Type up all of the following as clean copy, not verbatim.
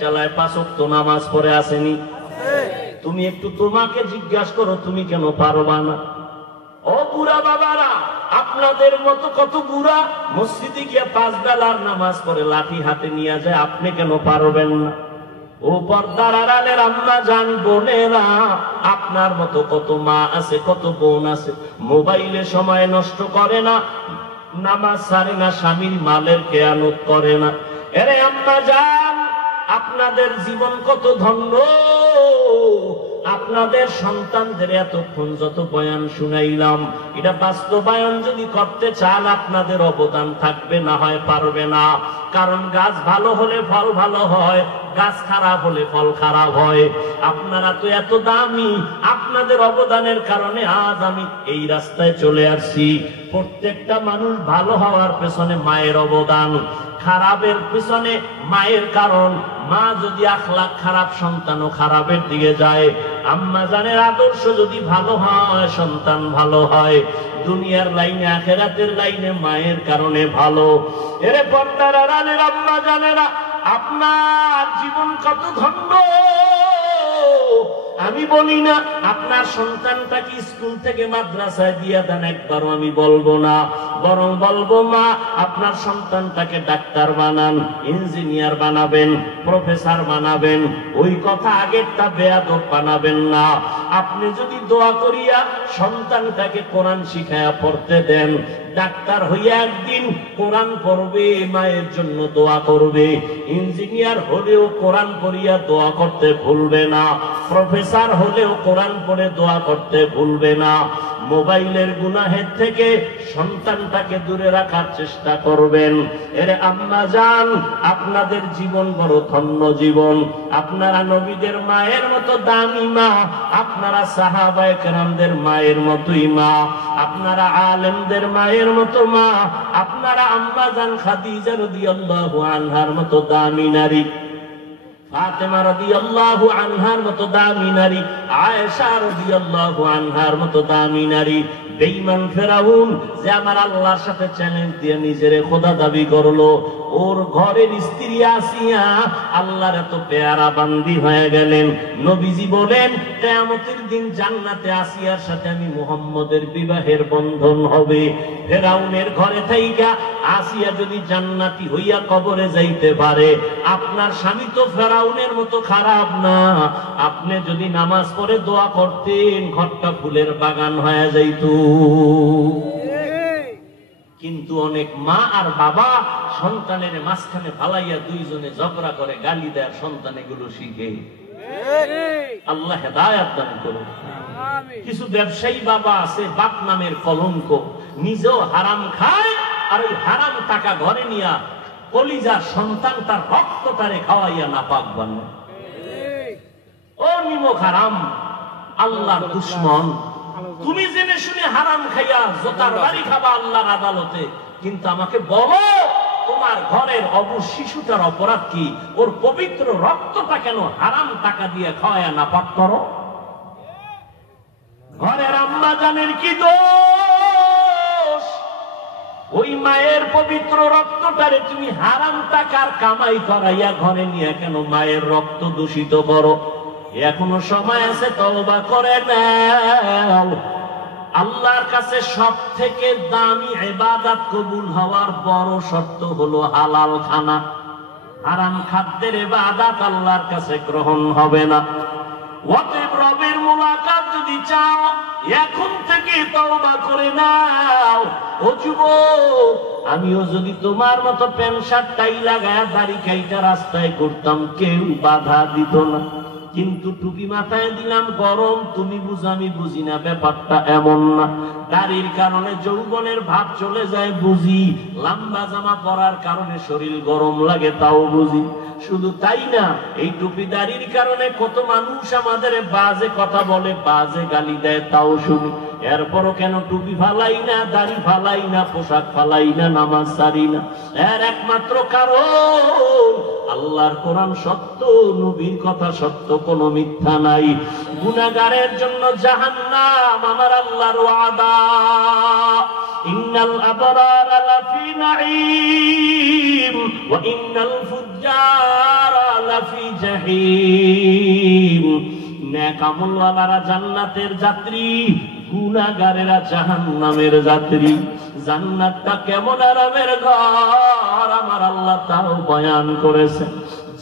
চালায়, 5 ওয়াক্ত নামাজ পড়ে আসেনি? তুমি একটু তোমাকে জিজ্ঞাসা করো, তুমি কেন পারবা না? ও বুড়া বাবারা, আপনাদের মতো কত বুড়া মসজিদে গিয়া 5 বেলার নামাজ পড়ে লাঠি হাতে নিয়ে যায়, আপনি কেন পারবেন না? ও পর্দার আড়ালের আম্মা জান বোনেরা, আপনার মতো কত মা আছে, কত বোন আছে, মোবাইলে সময় নষ্ট করে না, নামাজ ছাড়ে না, স্বামীর মালের খেয়ানত করে না। এরে আম্মা জান, আপনাদের জীবন কত ধন্য। আপনাদের সন্তানদের এতক্ষণ যত বয়ান শুনাইলাম, এটা বাস্তবায়ন যদি করতে চান আপনাদের অবদান থাকবে, না হয় পারবে না। কারণ গাছ ভালো হলে ফল ভালো হয়, গাছ খারাপ হলে ফল খারাপ হয়। আপনারা তো এত দামি, আপনাদের অবদানের কারণে আজ আমি এই রাস্তায় চলে আসছি। প্রত্যেকটা মানুষ ভালো হওয়ার পেছনে মায়ের অবদান, খারাপের পিছনে মায়ের কারণ। মা যদি আখলাক খারাপ, সন্তানও খারাপের দিকে যায়। আম্মা জানের আদর্শ যদি ভালো হয়, সন্তান ভালো হয়। দুনিয়ার লাইনে, আখেরাতের লাইনে মায়ের কারণে ভালো। এরে পর্দার আড়ালের আম্মা জানেরা, আপনার জীবন কত ধন্য। আমি বলি না আপনার সন্তানটাকে স্কুল থেকে মাদ্রাসায় দিয়ে দেন, একবারও আমি বলবো না, বরং বলবো মা আপনার সন্তানটাকে ডাক্তার বানান, ইঞ্জিনিয়ার বানাবেন, প্রফেসর বানাবেন। ওই কথা আগেরটা বেয়াদব বানাবেন না। আপনি যদি দোয়া করিয়া সন্তানটাকে কোরআন শিখায়া পড়তে দেন, ডাক্তার হইয়া একদিন কোরআন পড়বে, মায়ের জন্য দোয়া করবে। ইঞ্জিনিয়ার হলেও কোরআন পড়িয়া দোয়া করতে ভুলবে না, প্রফেসর হলেও কোরআন পড়ে দোয়া করতে ভুলবে না। মোবাইলের গুনাহের থেকে সন্তানটাকে দূরে রাখার চেষ্টা করবেন। এর আম্মা জান, আপনাদের জীবন বড় ধন্য জীবন। আপনারা নবীদের মায়ের মতো দামি মা, আপনারা সাহাবায়ে কেরামদের মায়ের মতোই মা, আপনারা আলেমদের মায়ের মতো মা, আপনারা আম্মা জান খাদিজা রাদিয়াল্লাহু আনহার মতো দামি নারী, ফাতেমা রাদিয়াল্লাহু আনহার মতো দামি নারী, আয়েশা রাদিয়াল্লাহু আনহার মতো দামি নারী। বেঈমান ফেরাউন যে আমার আল্লাহর সাথে চ্যালেঞ্জ দিয়ে নিজের খোদা দাবি করলো, ওর ঘরের স্ত্রী আসিয়া আল্লাহর এত পেয়ারা বান্দি হয়ে গেলেন। নবীজি বলেন কিয়ামতের দিন জান্নাতে আসিয়ার সাথে আমি মুহাম্মদের বিবাহের বন্ধন হবে। ফেরাউনের ঘরে থাইকা আসিয়া যদি জান্নাতি হইয়া কবরে যাইতে পারে, আপনার স্বামী তো ফেরাউনের মতো খারাপ না। আপনি যদি নামাজ পড়ে দোয়া করতেন, ঘরটা ফুলের বাগান হয়ে যাইত। কিন্তু অনেক মা আর বাবা সন্তানের মাঝখানে ফালাইয়া দুইজনে ঝগড়া করে, গালি দেয়, সন্তান এগুলো শিখে। আল্লাহ হেদায়েত দান করুন। কিছু ব্যবসায়ী বাবা আছে, বাপ নামের কলঙ্ক, নিজেও হারাম খায় আর ওই হারাম টাকা ঘরে নিয়া কলিজার সন্তান তার রক্তটারে খাওয়াইয়া নাপাক বানায়। ও নিমক হারাম, আল্লাহর দুশমন। তুমি জেনে শুনে হারাম খাইয়া জোতার বাড়ি খাবা আল্লাহর আদালতে, কিন্তু আমাকে বলো তোমার ঘরের অবশ শিশুটার অপরাধ কি? ওর পবিত্র রক্তটা কেন হারাম টাকা দিয়ে খাওয়ায়া নাপাক করো? ঘরের আম্মা জানের কি দোষ? ওই মায়ের পবিত্র রক্তটারে তুমি হারাম টাকার কামাই করাইয়া ঘরে নিয়ে কেন মায়ের রক্ত দূষিত করো? এখনো সময় আছে, তওবা করে নাও। আল্লাহর কাছে সব থেকে দামি ইবাদত কবুল হওয়ার বড় শর্ত হলো হালাল খানা। হারাম খাদ্যের ইবাদত আল্লাহর কাছে গ্রহণ হবে না। অতএব রবের মুলাকাত যদি চাও, এখন থেকে তওবা করে নাও। ও যুবক, আমিও যদি তোমার মতো প্যান্ট শার্ট টাই লাগায় দাড়ি কাইটা রাস্তায় ঘুরতাম, কেউ বাধা দিত না। কিন্তু টুপি মাথায় দিলাম, গরম, তুমি বুঝো আমি বুঝি না, ব্যাপারটা এমন না। দাড়ির কারণে যৌবনের ভাব চলে যায় বুঝি, লম্বা জামা পরার কারণে শরীর গরম লাগে তাও বুঝি। শুধু তাই না, এই টুপি দাড়ির কারণে কত মানুষ আমাদের বাজে কথা বলে, বাজে গালি দেয়, তাও শুনি। এরপরও কেন টুপি ফালাই না, দাড়ি ফালাই না, পোশাক ফালাই না, নামাজ ছাড়ি না? এর একমাত্র কারণ আল্লাহর কোরআন সত্য, নবীর কথা সত্য, কোনো মিথ্যা নাই। গুনাহগারের জন্য জাহান্নাম আমার আল্লাহর ওয়াদা। ইন্নাল আবরারা লাফি নাঈম ওয়া ইন্নাল ফুজ্জারা লাফি জাহিম। নেক আমলওয়ালারা জান্নাতের যাত্রী, গুনাহগারেরা জাহান্নামের যাত্রী। জান্নাতটা কেমন আরামের ঘর আমার আল্লাহ তাও বয়ান করেছেন।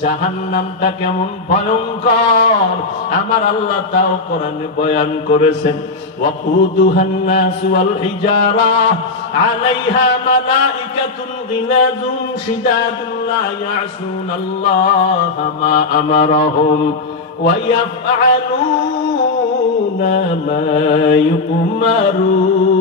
জাহান্নামটা কেমন ভয়ঙ্কর আমার আল্লাহ তাও কোরআনে বয়ান করেছেন। ওয়াকুদুহান নাস ওয়াল হিজারা আলাইহা মালাইকাতুন গিলাযুন শিদাদুন লা ইয়াসুনাল্লাহা মা আমারাহুম ওয়া ইয়াফআলুনা মা ইউমারুন।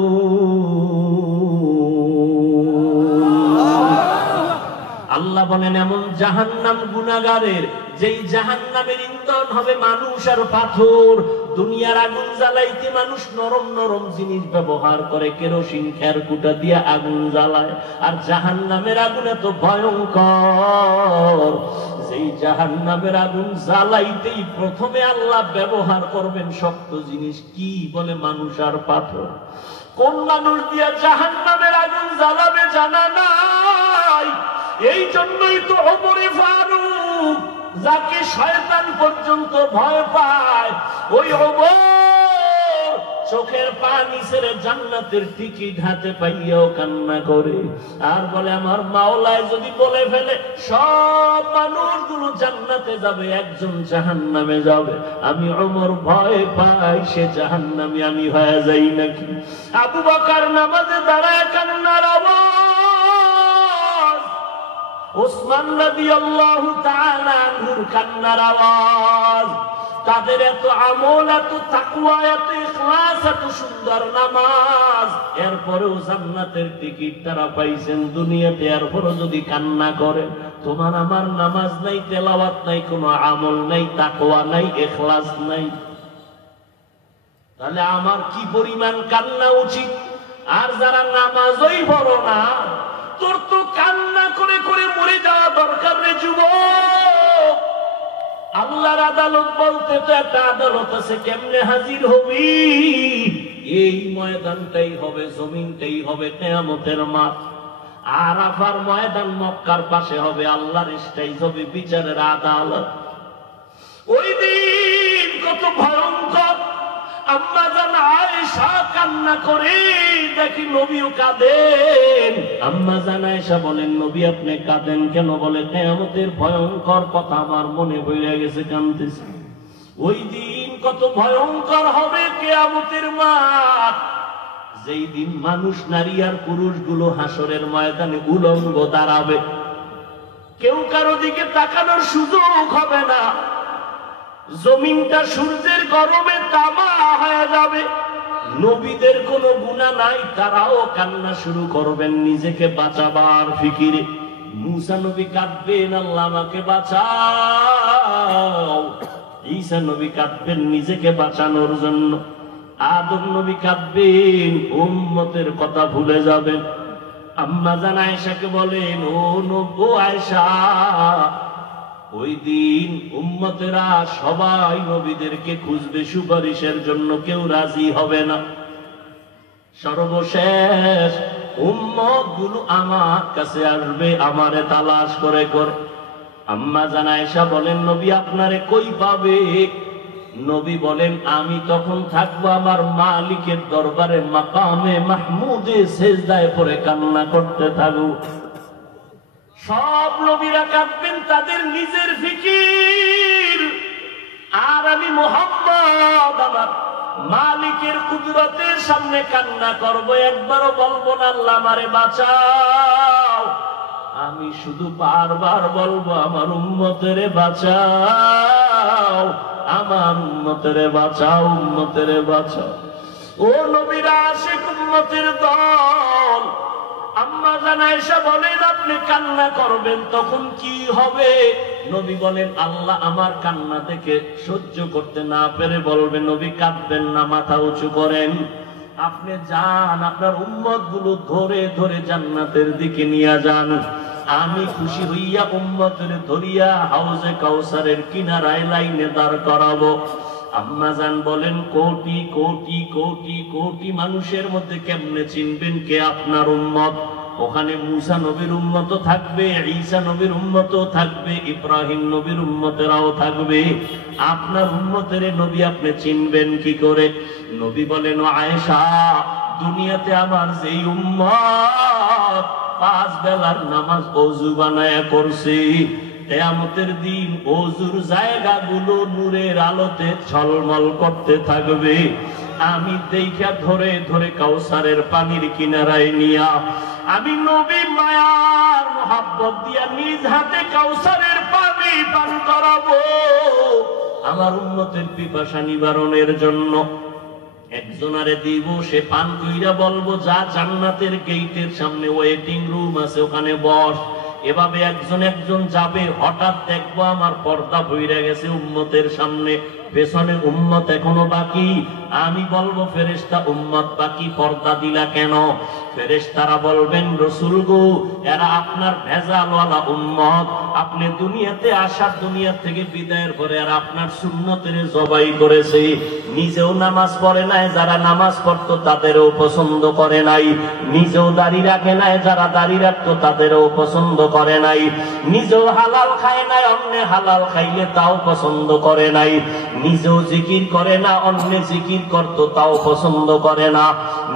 আল্লাহ বলেন এমন জাহান্নাম গুনাহগারের, যেই জাহান্নামের ইন্ধন হবে মানুষ আর পাথর। দুনিয়ার আগুন জ্বালাইতে মানুষ নরম নরম জিনিস ব্যবহার করে, কেরোসিন খেরকুটা দিয়ে আগুন জ্বালায়। আর জাহান্নামের আগুন এত ভয়ঙ্কর, যেই জাহান্নামের আগুন জ্বালাইতেই প্রথমে আল্লাহ ব্যবহার করবেন শক্ত জিনিস। কি বলে? মানুষ আর পাথর। কোন মানুষ দিয়ে জাহান্নামের আগুন জ্বালাবে জানা নাই। এই জন্যই তো ওমরে ফারুক, যাকে শয়তান পর্যন্ত ভয় পায়, ওই ওমর চোখের পানি ছেড়ে জান্নাতের টিকিট হাতে পাইয়াও কান্না করে আর বলে, আমার মাওলায় যদি বলে ফেলে সব মানুষগুলো জান্নাতে যাবে, একজন জাহান্নামে যাবে, আমি ওমর ভয় পাই সে জাহান্নামী আমি হয়ে যাই নাকি। আবু বকর নামাজে দাঁড়ায় কান্নার আওয়াজ, ওসমান রাদিয়াল্লাহু তাআলা আনহুর কান্নার আওয়াজ। তাদের এত আমল, এত তাকওয়া, এত ইখলাস, এত সুন্দর নামাজ, এরপরেও জান্নাতের টিকিট তারা পাইছেন দুনিয়াতে। এরপরও যদি কান্না করে, তোমার আমার নামাজ নাই, তেলাওয়াত নাই, কোনো আমল নাই, তাকওয়া নাই, ইখলাস নাই, তাহলে আমার কি পরিমাণ কান্না উচিত? আর যারা নামাজই পড়ো না, তোর তো কান্না করে করে মরে যাওয়া দরকার রে যুবক। আল্লাহর আদালত বলতে তো একটা আদালত আছে, কেমনে হাজির হবি? এই ময়দানটাই হবে, জমিনটাই হবে কিয়ামতের মাঠ। আরাফার ময়দান মক্কার পাশে হবে, আল্লাহর স্টেজ হবে, বিচারের আদালত। ওই দিন কত ভয়ঙ্কর! আম্মা জান আয়েশা কান্না করে, দেখি নবীও কাঁদেন। আম্মা জান আয়েশা বলেন, নবী আপনি কাঁদেন কেন? বলে, কিয়ামতের ভয়ঙ্কর কথা আমার মনে পড়ে গেছে, কাঁদতেছি। ওই দিন কত ভয়ঙ্কর হবে কিয়ামতের মাঠ, যেই দিন মানুষ, নারী আর পুরুষগুলো হাসরের ময়দানে উলঙ্গ দাঁড়াবে, কেউ কারো দিকে তাকানোর সুযোগ হবে না। জমিনটা সূর্যের গরমে তামা হয়ে যাবে। নবীদের কোনো গুনাহ নাই, তারাও কান্না শুরু করবেন নিজেকে বাঁচাবার ফিকিরে। মুসা নবী কাঁদবেন, আল্লাহ আমাকে বাঁচাও। ঈসা নবী কাঁদবেন নিজেকে বাঁচানোর জন্য। আদম নবী কাঁদবেন, উম্মতের কথা ভুলে যাবেন। আম্মা জান আয়েশাকে বলেন, ও আয়েশা, ওই দিন উম্মতেরা সবাই নবীদেরকে খুঁজবে সুপারিশের জন্য, কেউ রাজি হবে না। সর্বশেষ উম্মত গুলো আমার কাছে আসবে, আমারে তালাশ করে করে। আম্মা জান আয়েশা বলেন, নবী আপনারে কই পাবে? নবী বলেন, আমি তখন থাকবো আমার মালিকের দরবারে, মাকামে মাহমুদে সেজদায় পড়ে কান্না করতে থাকবো। সব নবীরা কাঁদবেন তাদের নিজের ফিকির, আর আমি মুহাম্মদ আমার মালিকের কুদরতের সামনে কান্না করব, একবারও বলবো না আল্লাহ আমারে বাঁচাও। আমি শুধু বারবার বলবো, আমার উম্মতেরে বাঁচাও, আমার উম্মতেরে বাঁচাও, উম্মতেরে বাঁচাও। ও নবীরা আশিক উম্মতের দল, আম্মা জান আয়েশা বলেন, আপনি কান্না করবেন, তখন কি হবে? নবী বলেন, আল্লাহ আমার কান্না দেখে সহ্য করতে না পেরে বলবেন, নবী কাঁদবেন না, মাথা উঁচু করেন, আপনি যান, আপনার উম্মত গুলো ধরে ধরে জান্নাতের দিকে নিয়ে যান। আমি খুশি হইয়া উম্মতের ধরিয়া হাউজে কাউসারের কিনারায় লাইনে দাঁড় করাবো। আম্মা জান বলেন, কোটি কোটি কোটি কোটি মানুষের মধ্যে কেমনে চিনবেন কে আপনার উম্মত? ওখানে মুসা নবীর উম্মত থাকবে, ঈসা নবীর উম্মত থাকবে, ইব্রাহিম নবীর উম্মতেরাও থাকবে। আপনার উম্মতের নবী আপনি চিনবেন কি করে? নবী বলেন, আয়েশা, দুনিয়াতে আমার যেই উম্মত 5 বেলার নামাজ ওযু বানায়া করছে, কিয়ামতের দিন ওযুর জায়গাগুলো নূরের আলোতে ঝলমল করতে থাকবে। আমি দেখা ধরে ধরে কাউসারের পানির কিনারায় নিয়া আমি নবী মায়ার মোহাব্বত দিয়া নিজ হাতে কাউসারের পানি পান করাবো আমার উম্মতের পিপাসা নিবারণের জন্য। একজনারে দিব, সে পান কইরা বলবো, যা জান্নাতের গেটের সামনে ওয়েটিং রুম আছে, ওখানে বস। এভাবে একজন একজন যাবে। হঠাৎ দেখবো আমার পর্দা ভইরা গেছে উম্মতের সামনে, পেছনে উম্মত এখনো বাকি। আমি বলবো, ফেরেশতা, উম্মত বাকি, পর্দা দিলা কেন? ফেরেশতারা বলবেন, রাসূল গো, এরা আপনার ভেজালওয়ালা উম্মত। আপনি দুনিয়াতে আসার, দুনিয়া থেকে বিদায়ের পরে এরা আপনার সুন্নতের জবাই করেছে। নিজেও নামাজ পড়ে নাই, যারা নামাজ পড়তো তাদেরও পছন্দ করে নাই। নিজেও দাড়ি রাখে নাই, যারা দাড়ি রাখতো তাদেরও পছন্দ করে নাই। নিজেও হালাল খায় নাই, অন্য হালাল খাইলে তাও পছন্দ করে নাই। নিজেও জিকির করে না, অন্য জিকির করতো তাও পছন্দ করে না।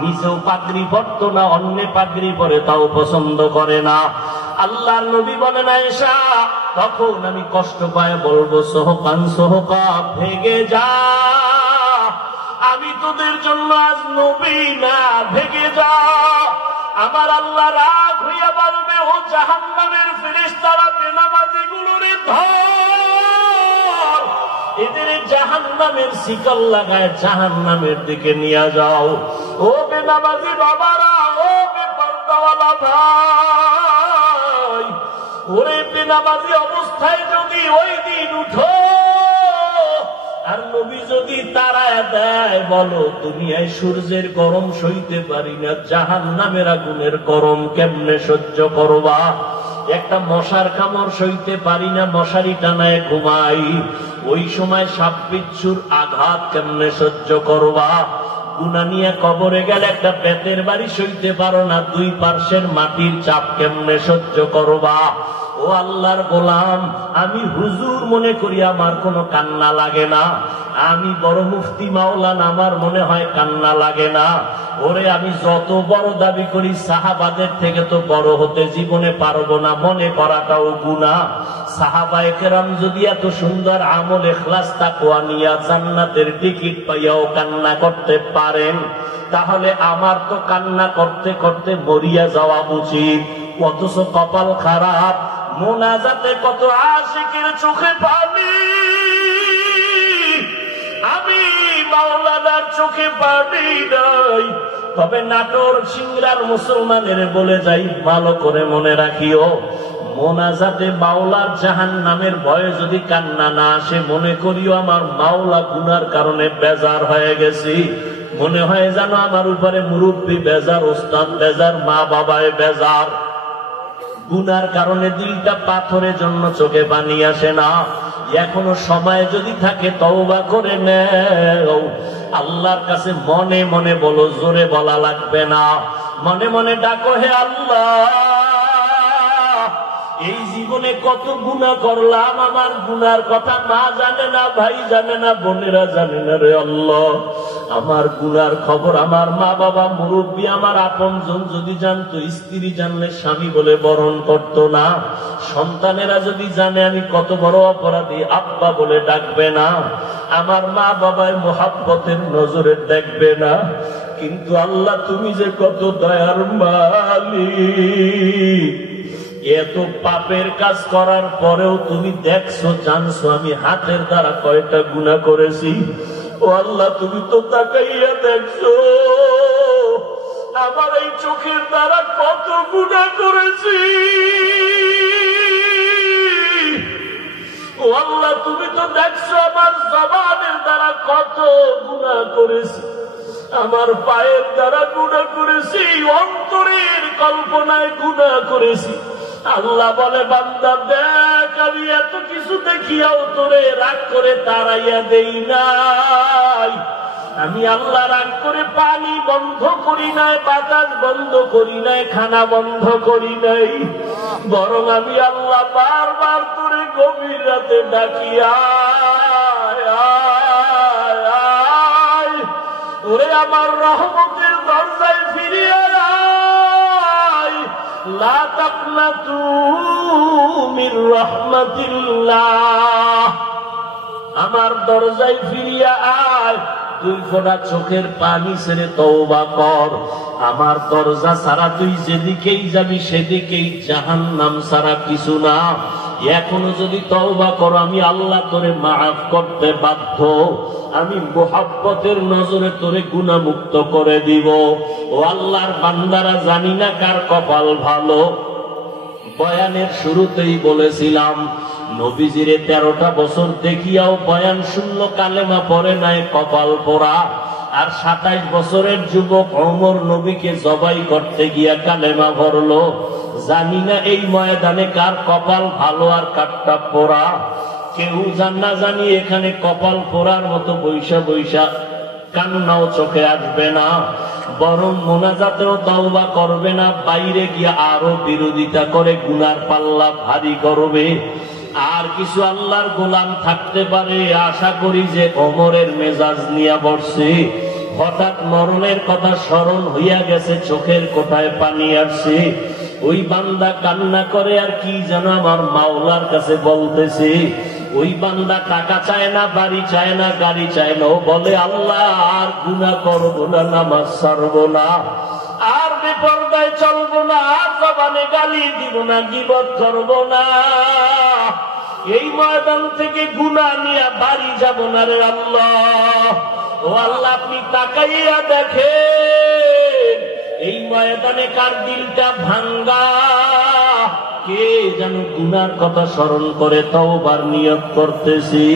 নিজেও পাগড়ি পরতো না, অন্য পাগড়ি পরে তাও পছন্দ করে না। আল্লাহর নবী বলেন, আয়েশা, তখন আমি কষ্ট পায় বলবো, সোহকান সোহকা, ভেগে যা, আমি তোদের জন্য আজ নবী না, ভেগে যা। আমার আল্লাহ রাগ হইয়া বলবে, ও জাহান্নামের ফেরেশতারা, বেনামাজি গুলোরে ধর, এদের জাহান্নামের শিকল লাগায় জাহান্নামের দিকে নিয়ে যাও। ও বেনামাজি বাবারা, ও বেপরদাওয়ালা ভাই, ওরে বেনামাজি অবস্থায় যদি ওই দিন উঠো আর নবী যদি তাড়ায় দেয়, বলো, দুনিয়ায় সূর্যের গরম সইতে পারি না, জাহান্নামের আগুনের গরম কেমনে সহ্য করবা? একটা মশার কামড় সইতে পারি না, মশারি টানায় ঘুমাই, ওই সময় সাপ বিচ্ছুর আঘাত কেমনে সহ্য করবা? গুনাহ নিয়ে কবরে গেলে একটা বেতের বাড়ি সইতে পারো না, 2 পার্শ্বের মাটির চাপ কেমনে সহ্য করবা? ও আল্লাহর গোলাম, আমি হুজুর মনে করি আমার কোনো কান্না লাগে না, আমি বড় মুফতি মাওলানা, আমার মনে হয় কান্না লাগে না। ওরে, আমি যত বড় দাবি করি সাহাবাদের থেকে তো বড় হতে জীবনে পারবো না, মনে করাটাও গুনাহ। সাহাবায়ে কেরাম যদি এত সুন্দর আমল, ইখলাস, তাকওয়া নিয়ে জান্নাতের টিকিট পাইয়াও কান্না করতে পারেন, তাহলে আমার তো কান্না করতে করতে মরিয়া যাওয়া উচিত। অথচ কপাল খারাপ, মোনাজাতে কত আশিকের চোখে পানি, আমি মাওলানার চোখে পানি নাই। তবে নাটোর সিংড়ার মুসলমানের বলে যাই, ভালো করে মনে রাখিও, মোনাজাতে মাওলার জাহান্নামের ভয়ে যদি কান্না না আসে, মনে করিও আমার মাওলা গুনার কারণে বেজার হয়ে গেছি। মনে হয় যেন আমার উপরে মুরব্বী বেজার, ওস্তাদ বেজার, মা বাবায় বেজার। গুনার কারণে দিলটা পাথরের জন্য চোখে পানি আসে না। এখনো সময় যদি থাকে তওবা করে নেও, আল্লাহর কাছে মনে মনে বলো, জোরে বলা লাগবে না, মনে মনে ডাকো, হে আল্লাহ, এই জীবনে কত গুনাহ করলাম, আমার গুনার কথা মা জানে না, ভাই জানে না, বোনেরা জানে না, রে আল্লাহ, আমার গুনার খবর আমার মা বাবা, মুরব্বী, আমার আপনজন যদি জানতো, স্ত্রী জানলে স্বামী বলে বরণ করতো না, সন্তানেরা যদি জানে আমি কত বড় অপরাধী, আব্বা বলে ডাকবে না, আমার মা বাবায় মোহাব্বতের নজরে দেখবে না। কিন্তু আল্লাহ, তুমি যে কত দয়ার মালিক, এত পাপের কাজ করার পরেও তুমি দেখছো, জানছো আমি হাতের দ্বারা কয়টা গুনাহ করেছি। ও আল্লাহ, তুমি তো তাকাইয়া দেখছো আমার এই চোখের দ্বারা কত গুনাহ করেছি। ও আল্লাহ, তুমি তো দেখছো আমার জবানের দ্বারা কত গুনাহ করেছি, আমার পায়ের দ্বারা গুনাহ করেছি, অন্তরের কল্পনায় গুনাহ করেছি। আল্লাহ বলে, বান্দা দেখ, আমি এত কিছু দেখিয়াও তোরে রাগ করে তাড়াইয়া দেই নাই, আমি আল্লাহ রাগ করে পানি বন্ধ করি নাই, বাতাস বন্ধ করি নাই, খানা বন্ধ করি নাই, বরং আমি আল্লাহ বারবার করে গভীর রাতে ডাকি, ওরে আমার রহমতের দরজায় ফিরিয়ে আয়, লা তাকনাতু মির রাহমাতিল্লাহ, আমার দরজায় ফিরিয়ে আয়, তুই ফোঁটা চোখের পানি ছেড়ে তওবা কর, আমার দরজা ছাড়া তুই যেদিকেই যাবি সেদিকেই জাহান্নাম ছাড়া কিছু না, এখনো যদি তওবা করো আমি আল্লাহ তোরে মাফ করতে বাধ্য, আমি মুহাব্বতের নজরে তোরে গুনাহ মুক্ত করে দিব। ও আল্লাহর বান্দারা, জানি না কার কপাল ভালো। বয়ানের শুরুতেই বলেছিলাম, নবীজিরে 13টা বছর দেখিয়াও বয়ান শুনলো, কালেমা পড়ে নাই, কপাল পোড়া। আর 27 বছরের যুবক ওমর নবীকে জবাই করতে গিয়া কালেমা ভরলো। জানি না এই ময়দানে কার কপাল ভালো আর কারটা পোড়া। কেউ জানা জানি এখানে কপাল পোড়ার মতো বৈশা বৈশা কান্নাও চোখে আসবে না, বরং মোনাজাতেও তওবা করবে না, বাইরে গিয়ে আরো বিরোধিতা করে গুনার পাল্লা ভারী করবে। আর কিছু আল্লাহর গোলাম থাকতে পারে, আশা করি যে ওমরের মেজাজ নিয়ে বসছে, হঠাৎ মরণের কথা স্মরণ হইয়া গেছে, চোখের কোঠায় পানি আসছে, ওই বান্দা কান্না করে আর কি যেন আমার মাওলার কাছে বলতেছে। ওই বান্দা টাকা চায় না, বাড়ি চায় না, গাড়ি চায় না, ও বলে আল্লাহ আর গুনাহ করবো না, নামাজ ছাড়বো না, আর বেপরদায় চলবো না, আর জবানে গালি দিব না, গীবত করবো না, এই ময়দান থেকে গুনাহ নিয়ে বাড়ি যাব না রে আল্লাহ। ও আল্লাহ, আপনি তাকাইয়া দেখেন এই ময়দানে কার দিলটা ভাঙ্গা, কে যেন গুনার কথা স্মরণ করে তওবার নিয়ত করতেছি।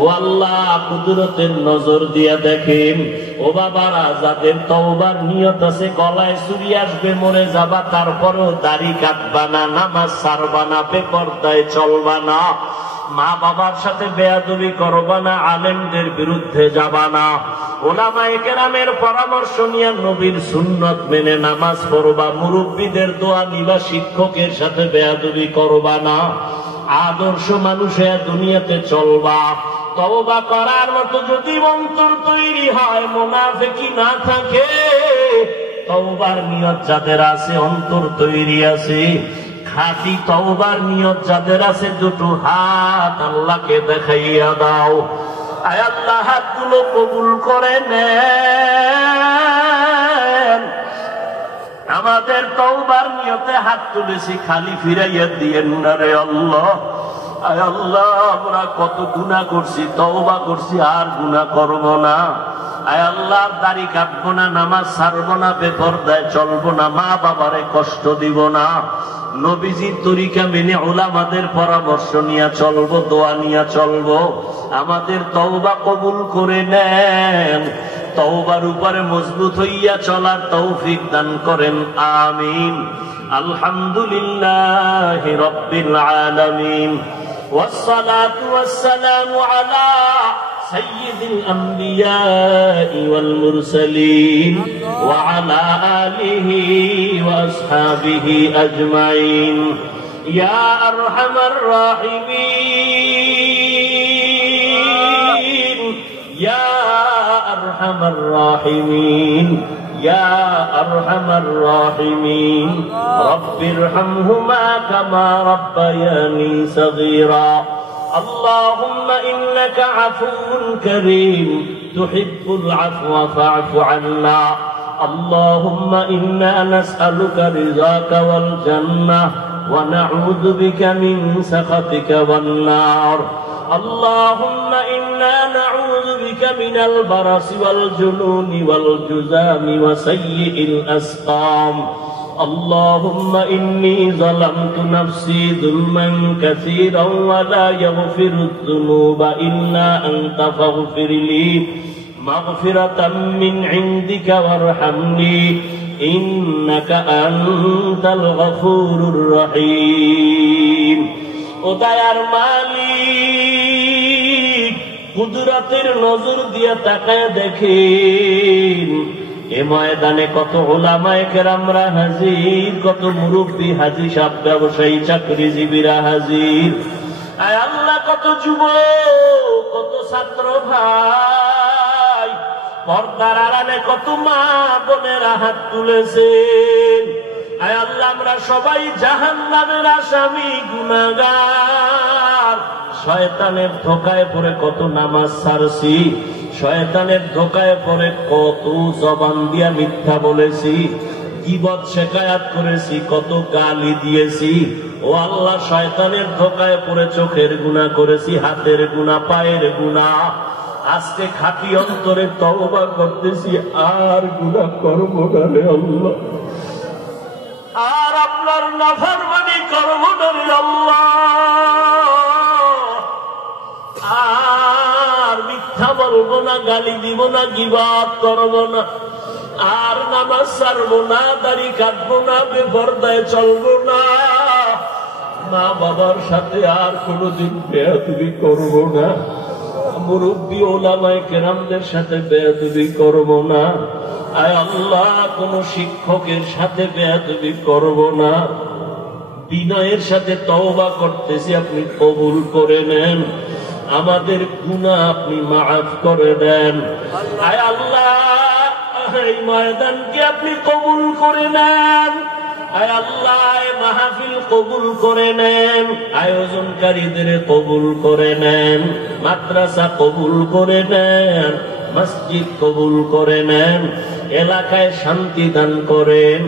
ও আল্লাহ, কুদরতের নজর দিয়া দেখেন, ও বাবারা, যাদের তওবার নিয়ত আছে, গলায় চুরি আসবে, মরে যাবা, তারপরও দাড়ি কাটবা না, নামাজ ছাড়বা না, বেপরদায় চলবা না, মা বাবার সাথে বেয়াদবি করবা না, আলেমদের বিরুদ্ধে যাবা না, ওলামায়ে কেরামের পরামর্শ নিয়ে নবীর সুন্নত মেনে নামাজ পড়বা, মুরব্বীদের দোয়া নিবা, শিক্ষকের সাথে বেয়াদবি করবা না, আদর্শ মানুষের দুনিয়াতে চলবা। তওবা করার মতো যদি অন্তর তৈরি হয়, মুনাফিকি না থাকে, তওবার নিয়ত যাদের আছে, অন্তর তৈরি আছে, খাঁটি তওবার নিয়ত যাদের আছে, দুটো হাত আল্লাহকে দেখাইয়া দাও। আয় আল্লাহ, হাতগুলো কবুল করে নেন। আমাদের তওবার নিয়তে হাত তুলেছি, খালি ফিরাইয়া দিয়েন না রে আল্লাহ। আয় আল্লাহ, আমরা কত গুনাহ করছি, তওবা করছি, আর গুনাহ করব না। আয় আল্লাহ, দাড়ি কাটবো না, নামাজ ছাড়বো না, বেপরদায় চলবো না, মা বাবারে কষ্ট দিব না, নবীজির তরিকা মেনে উলামাদের পরামর্শ নিয়ে চলবো, দোয়া নিয়ে চলবো। আমাদের তওবা কবুল করে নেন, তওবার উপরে মজবুত হইয়া চলার তৌফিক দান করেন, আমিন। আলহামদুলিল্লাহি রাব্বিল আলামিন, والصلاة والسلام على سيد الأنبياء والمرسلين وعلى آله وأصحابه أجمعين يا أرحم الراحمين يا أرحم الراحمين يا أرحم الراحمين رب ارحمهما كما ربياني صغيرا اللهم إنك عفو كريم تحب العفو فاعف عنا اللهم إنا نسألك رضاك والجنة ونعوذ بك من سخطك والنار اللهم إنا نعوذ بك من البرص والجنون والجذام وسيء الأسقام اللهم إني ظلمت نفسي ظلما كثيرا ولا يغفر الذنوب إلا أنت فاغفر لي مغفرة من عندك وارحمني إنك أنت الغفور الرحيم ও দয়ার মালিক কুদরতের নজর দিয়ে তাকায় দেখেন এ ময়দানে কত উলামায়ে কেরামরা হাজির, কত মুরব্বী হাজির, সব ব্যবসায়ী চাকরিজীবীরা হাজির। আয় আল্লাহ, কত যুবক, কত ছাত্র ভাই, পর্দার আড়ালে কত মা বোনেরা হাত তুলেছেন। আয় আল্লাহ, আমরা সবাই জাহান্নামের আসামি, গুনাহগার। শয়তানের ধোকায় পড়ে কত নামাজ ছাড়ছি, শয়তানের ধোকায় পড়ে কত জবান দিয়া মিথ্যা বলেছি, গীবত শেখায়াত করেছি, কত গালি দিয়েছি। ও আল্লাহ, শয়তানের ধোকায় পড়ে চোখের গুনাহ করেছি, হাতের গুনাহ, পায়ের গুনাহ। আজকে খাঁটি অন্তরে তওবা করতেছি, আর গুনাহ করব না রে আল্লাহ, আর আপনার নাফরমানি করব না রে আল্লাহ, আর মিথ্যা বলবো না, গালি দিব না, গীবত করব না, আর নামাজ ছাড়বো না, দাড়ি কাটবো না, বেপরদায় চলবো না, মা বাবার সাথে আর কোনদিন বেয়াদবি করব না, মুরব্বী ওলামায়ে কেরামদের সাথে বেয়াদবি করব না। আয় আল্লাহ, কোন শিক্ষকের সাথে বেয়াদবি করব না। বিনয়ের সাথে তওবা করতেছি, আপনি কবুল করে নেন। আমাদের গুনাহ আপনি মাফ করে দেন। আয় আল্লাহ, এই ময়দানকে আপনি কবুল করে নেন। আয় আল্লাহ, মাহফিল কবুল করে নেন, আয়োজনকারীদের কবুল করে নেন, মাদ্রাসা কবুল করে নেন, মসজিদ কবুল করে নেন, এলাকায় শান্তি দান করেন,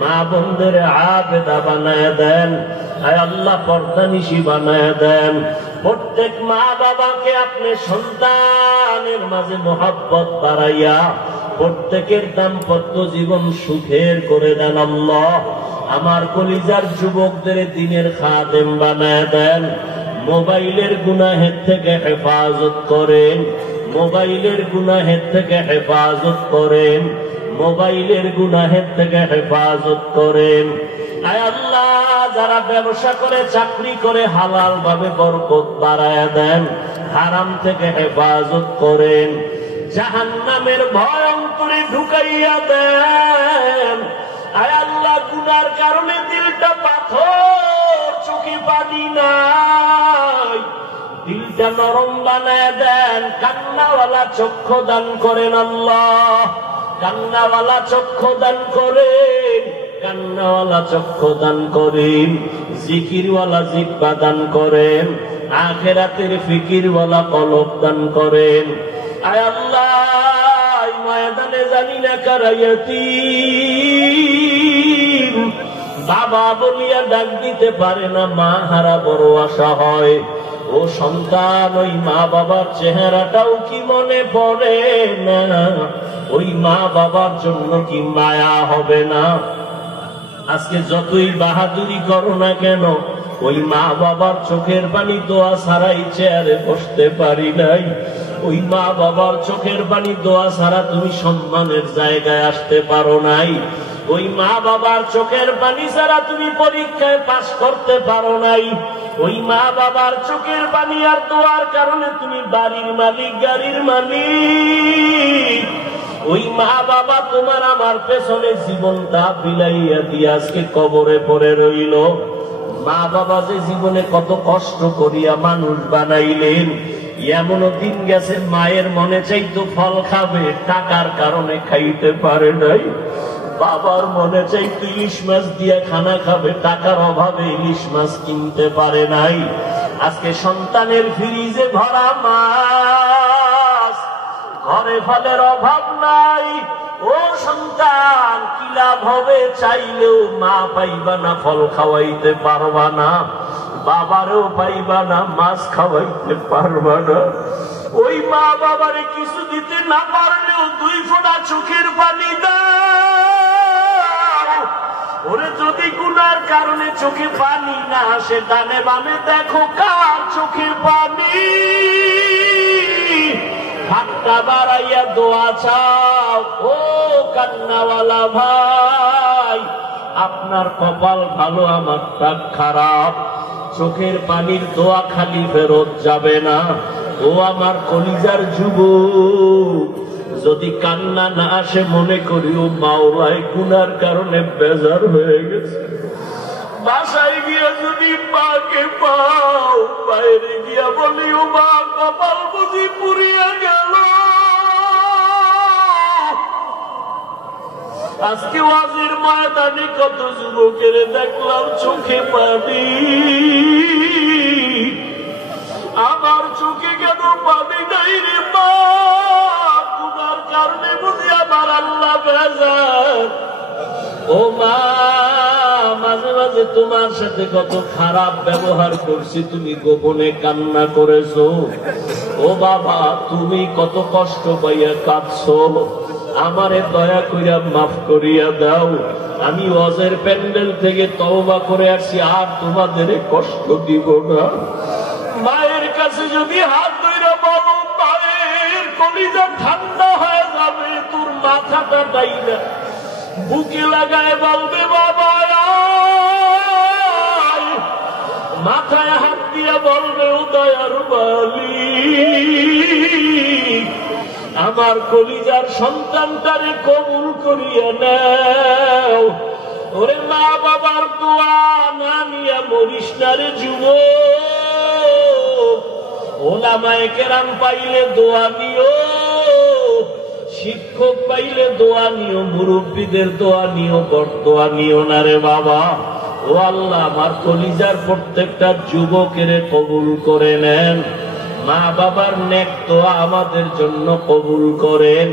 মা বোনদের আবেদা বানায় দেন। আয় আল্লাহ, পর্দানিশী বানায় দেন। প্রত্যেক মা বাবাকে আপনি সন্তানের মাঝে মহব্বত বাড়াইয়া প্রত্যেকের দাম্পত্য জীবন সুখের করে দেন আল্লাহ। আমার কলিজার যুবকদের দিনের খাদেম বানায় দেন। মোবাইলের গুনাহের থেকে হেফাজত করেন, মোবাইলের গুনাহের থেকে হেফাজত করেন, মোবাইলের গুনাহের থেকে হেফাজত করেন। আয় আল্লাহ, যারা ব্যবসা করে, চাকরি করে, হালাল ভাবে বরকত বাড়ায় দেন, হারাম থেকে হেফাজত করেন, জাহান্নামের ভয় অন্তরে ঢুকাইয়া দেন। আয় আল্লাহ, গুনার কারণে দিলটা পাথর, চোখে পানি নাই, দিলটা নরম বানায় দেন। কান্নাওয়ালা চক্ষু দান করেন আল্লাহ, কান্নাওয়ালা চক্ষু দান করেন, কান্নাওয়ালা চক্ষু দান করেন। জিকিরওয়ালা জিহ্বা দান করেন, আখিরাতের ফিকিরওয়ালা কলব দান করেন। আয় আল্লাহ, এই ময়দানে জানি না কারা ইয়াতীম, বাবা বলিয়া ডাক দিতে পারে না, মা হারা বড় আশা হয়। ও সন্তান, ওই মা বাবার চেহারাটাও কি মনে পড়ে না? ওই মা বাবার জন্য কি মায়া হবে না? আজকে যতই বাহাদুরি করো না কেন, ওই মা বাবার চোখের পানি দোয়া ছাড়াই চেয়ারে বসতে পারি নাই। ওই মা বাবার চোখের পানি দোয়া ছাড়া তুমি সম্মানের জায়গায় আসতে পারো নাই। ওই মা বাবার চোখের পানি ছাড়া তুমি পরীক্ষায় পাস করতে পারো নাই। ওই মা বাবার চোখের পানি আর দোয়ার কারণে তুমি বাড়ির মালিক, গাড়ির মালিক। ওই মা বাবা তোমার আমার পেছনে জীবনটা বিলাইয়া দিয়ে আজকে কবরে পড়ে রইল। মা বাবা যে জীবনে কত কষ্ট করিয়া মানুষ বানাইলেন, এমনও দিন গেছে মায়ের মনে চাইতো ফল খাবে, টাকার কারণে খাইতে পারে নাই। বাবার মনে চাইতো ইলিশ মাছ দিয়া খানা খাবে, টাকার অভাবে ইলিশ মাছ কিনতে পারে নাই। আজকে সন্তানের ফ্রিজে ভরা মাছ, ঘরে ফলের অভাব নাই। ও সন্তান, কি লাভ হবে? চাইলেও মা পাইবা না, ফল খাওয়াইতে পারবা না, বাবারও পাইবা না, মাছ খাওয়াইতে পারবা না। ওই মা বাবারে কিছু দিতে না পারলেও দুই ফোঁটা চোখের পানি দাও। ওরে যদি গুনার কারণে চোখে পানি না আসে, ডানে বামে দেখো কার চোখের পানি। হাতটা বাড়াইয়া দোয়া চাও। ও কান্নাওয়ালা ভাই, আপনার কপাল ভালো, আমারটা খারাপ। চোখের পানির দোয়া খালি ফেরত যাবে না। ও আমার কলিজার যুবক, যদি কান্না না আসে মনে করিও মাওলায় গুনার কারণে বেজার হয়ে গেছে। বাসায় গিয়া যদি মাকে পাও, বাইরে গিয়া বলিও মা কপাল বুঝি পুড়িয়া গেল। আজকে ওয়াজির ময়দানে কত যুবকের দেখলাম চোখে পানি, আমার চোখে কেন পানি নাই রে মা? গুনার কারণে বুঝি আমার আল্লাহ বেজার। ও মা, মাঝে মাঝে তোমার সাথে কত খারাপ ব্যবহার করছি, তুমি গোপনে কান্না করেছো। ও বাবা, তুমি কত কষ্ট পাইয়া কাঁদছো, আমারে দয়া করিয়া মাফ করিয়া দাও। আমি ওয়াজের প্যান্ডেল থেকে তওবা করে আসছি, আর তোমাদের কষ্ট দিব না। মায়ের কাছে যদি হাত ধইরা বলো, মায়ের কলিজা ঠান্ডা হয়ে যাবে। তোর মাথাটা ডাইলা বুকে লাগায় বলবে বাবা, মাথায় হাত দিয়ে বলবে ও দয়ার মালিক, আমার কলিজার সন্তানটারে কবুল করিয়া নাও। ওরে মা বাবার দোয়া না নিয়া মরিস না রে যুবক। ওলামায়ে কেরাম পাইলে দোয়া নিও, শিক্ষক পাইলে দোয়া নিও, মুরব্বীদের দোয়া নিও, বড়দোয়া নিও না রে বাবা। ও আল্লাহ, আমার কলিজার প্রত্যেকটা যুবকের কবুল করে নেন। মা বাবার নেক দোয়া আমাদের জন্য কবুল করেন।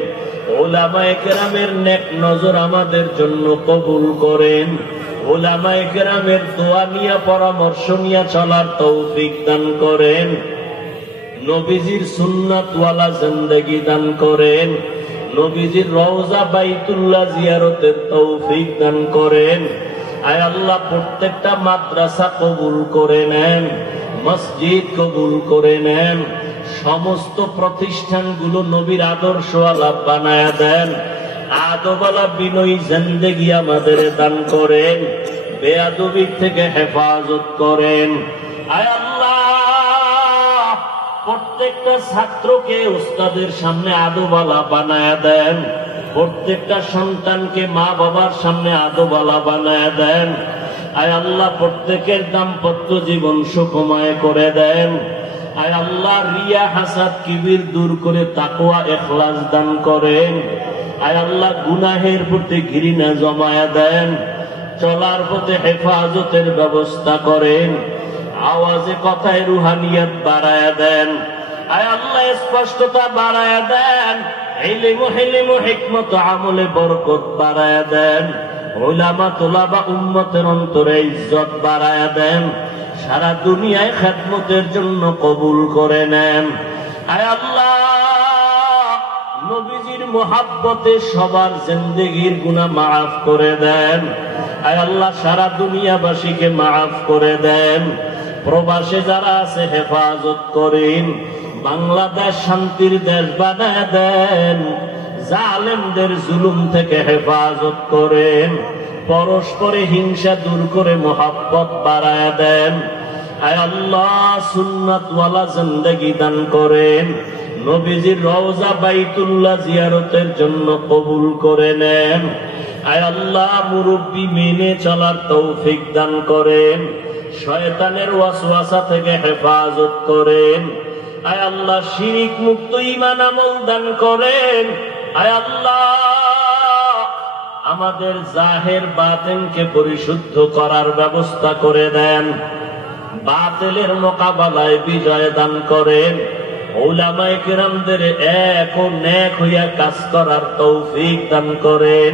ওলামায়ে কেরামের নেক নজর আমাদের জন্য কবুল করেন। ওলামায়ে কেরামের দোয়া নিয়ে পরামর্শ নিয়ে চলার তৌফিক দান করেন। নবীজির সুন্নাতওয়ালা জিন্দেগি দান করেন। নবীজির রওজা বাইতুল্লাহ জিয়ারতের তৌফিক দান করেন। আয় আল্লাহ, প্রত্যেকটা মাদ্রাসা কবুল করে নেন, মসজিদ কবুল করে নেন, সমস্ত প্রতিষ্ঠানগুলো নবীর আদর্শওয়ালা বানায়া দেন। আদবওয়ালা বিনয়ী জিন্দেগি আমাদের দান করেন, বেয়াদবি থেকে হেফাজত করেন। আয় আল্লাহ, প্রত্যেকটা ছাত্রকে উস্তাদের সামনে আদবওয়ালা বানায়া দেন। প্রত্যেকটা সন্তানকে মা বাবার সামনে আদবওয়ালা বানায়া দেন। আয় আল্লাহ, প্রত্যেকের দাম্পত্য জীবন সুখময় করে দেন। আয় আল্লাহ, রিয়া হাসাদ কিবির দূর করে তাকওয়া ইখলাস দান করেন। আয় আল্লাহ, গুনাহের প্রতি ঘৃণা জমায়া দেন। চলার পথে হেফাজতের ব্যবস্থা করেন। আওয়াজে কথায় রুহানিয়ত বাড়ায়া দেন। আয় আল্লাহ, স্পষ্টতা বাড়ায়া দেন। ইলম হিলম হিকমত আমলে বরকত বাড়ায়া দেন। উলামা তুলাবা উম্মতের অন্তরে ইজ্জত বাড়ায়া দেন। সারা দুনিয়ায় খেদমতের জন্য কবুল করে নেন। আয় আল্লাহ, নবীজির মুহাব্বতে সবার জিন্দেগির গুনাহ মাফ করে দেন। আয় আল্লাহ, সারা দুনিয়াবাসীকে মাফ করে দেন। প্রবাসে যারা আছে হেফাজত করেন। বাংলাদেশ শান্তির দেশ বানায় দেন। জালেমদের জুলুম থেকে হেফাজত করেন। পরস্পরে হিংসা দূর করে মুহাব্বত বাড়ায় দেন। আয় আল্লাহ, সুন্নাতওয়ালা জিন্দেগি দান করেন। নবীজির রওজা বাইতুল্লাহ জিয়ারতের জন্য কবুল করে নেন। আয় আল্লাহ, মুরব্বি মেনে চলার তৌফিক দান করেন। শয়তানের ওয়াসওয়াসা থেকে হেফাজত করেন। আয় আল্লাহ, শিরিক মুক্ত ঈমান আমল দান করেন। আয় আল্লাহ, আমাদের জাহের বাতিনকে পরিশুদ্ধ করার ব্যবস্থা করে দেন। বাতিলের মোকাবেলায় বিজয় দান করেন। উলামায়ে কিরামদের এক ও নেক হইয়া কাজ করার তৌফিক দান করেন।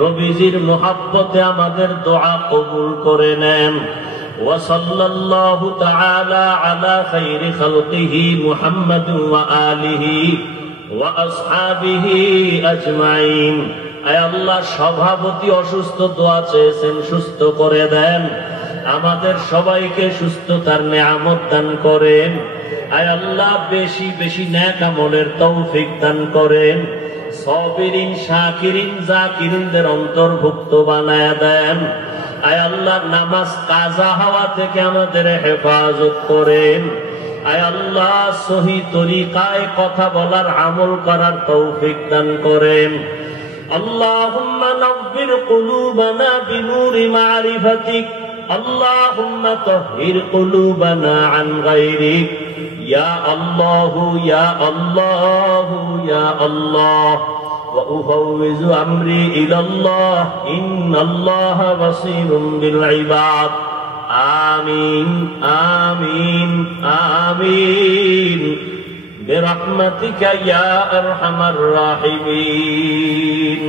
নবীজির মুহাব্বতে আমাদের দোয়া কবুল করে নেন। وصلى الله تعالى على خير خلقه محمد وآله وأصحابه أجمعين। আয় আল্লাহ, সভাপতি অসুস্থ, দোয়া চেয়েছেন, সুস্থ করে দেন। আমাদের সবাইকে সুস্থতার নিয়ামত দান করেন। আয় আল্লাহ, বেশি বেশি নেক আমলের তৌফিক দান করেন। সাবিরিন, শাকিরিন, জাকিরিনদের অন্তর্ভুক্ত বানায়া দেন। আয় আল্লাহ, নামাজ কাজা হওয়া থেকে আমাদের হেফাজত করেন। আয় আল্লাহ সহি তরিকায় কথা বলার আমল করার তৌফিক দান করেন। আল্লাহুম্মা নাব্বির কুলুবানা বিনুরি মারিফাতিক আল্লাহুম্মা তাহহির কুলুবানা আন গায়রিক ইয়া আল্লাহু ইয়া আল্লাহু ইয়া আল্লাহ ওয়া উফাউযু আমরি ইলাল্লাহ ইন্নাল্লাহা বাসীরুম বিল ইবাদ। আমিন আমিন আমিন বিরহমাতিকা ইয়া আরহামার রাহিমিন।